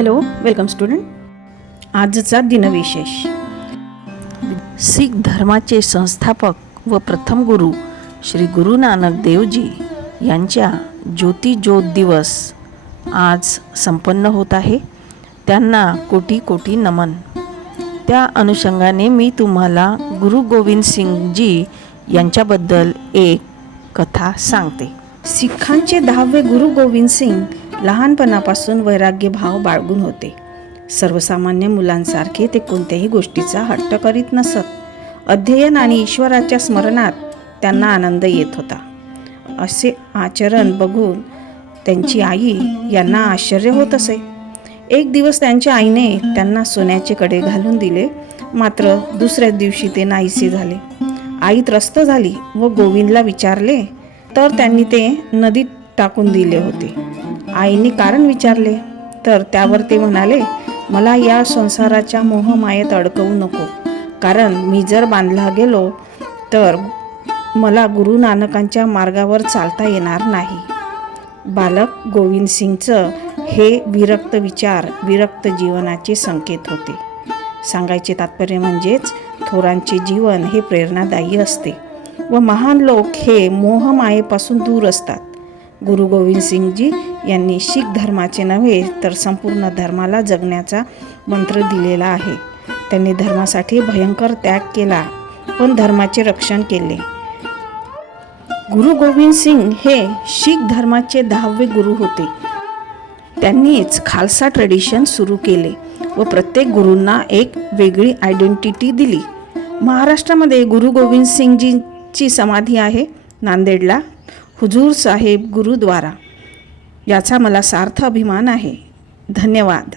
Hello, welcome student. आजचा दिनविशेष. शीख धर्माचे संस्थापक व प्रथम गुरु श्री गुरु नानक देवजी यांच्या ज्योती ज्योत दिवस आज संपन्न होत आहे. त्यांना कोटी कोटी नमन. त्या अनुषंगाने मी तुम्हाला गुरु गोविंद सिंगजी यांच्याबद्दल एक कथा सांगते. सिखांचे 10वे गुरु गोविंद सिंग लहानपणापासून वैराग्य भाव बाळगून होते. सर्वसामान्य मुलांसारखे ते कोणत्याही गोष्टीचा हट्ट करीत नसत. अध्ययन आणि ईश्वराच्या स्मरणात त्यांना आनंद येत होता. असे आचरण बघून त्यांची आई यांना आश्चर्य होत असे. एक दिवस त्यांच्या आईने त्यांना सोन्याचे कडे घालून दिले, मात्र दुसऱ्या दिवशी ते नाहीसे झाले. आई त्रस्त झाली व गोविंदला विचारले तर त्यांनी ते नदीत टाकून दिले होते. आईने कारण विचारले तर त्यावर ते म्हणाले, मला या संसाराच्या मोहमायेत अडकवू नको, कारण मी जर बांधला गेलो तर मला गुरु नानकांच्या मार्गावर चालता येणार नाही. बालक गोविंद सिंगचं हे विरक्त विचार विरक्त जीवनाचे संकेत होते. सांगायचे तात्पर्य म्हणजेच थोरांचे जीवन हे प्रेरणादायी असते व महान लोक हे मोहमायेपासून दूर असतात. गुरु गोविंद सिंगजी यांनी शीख धर्माचे नव्हे तर संपूर्ण धर्माला जगण्याचा मंत्र दिलेला आहे. त्यांनी धर्मासाठी भयंकर त्याग केला पण धर्माचे रक्षण केले. गुरु गोविंद सिंग हे शीख धर्माचे 10वे गुरु होते. त्यांनीच खालसा ट्रेडिशन सुरू केले व प्रत्येक गुरूंना एक वेगळी आयडेंटिटी दिली. महाराष्ट्रामध्ये गुरु गोविंद सिंगजींची समाधी आहे नांदेडला, हुजूर साहेब गुरुद्वारा. याचा मला सार्थ अभिमान आहे. धन्यवाद.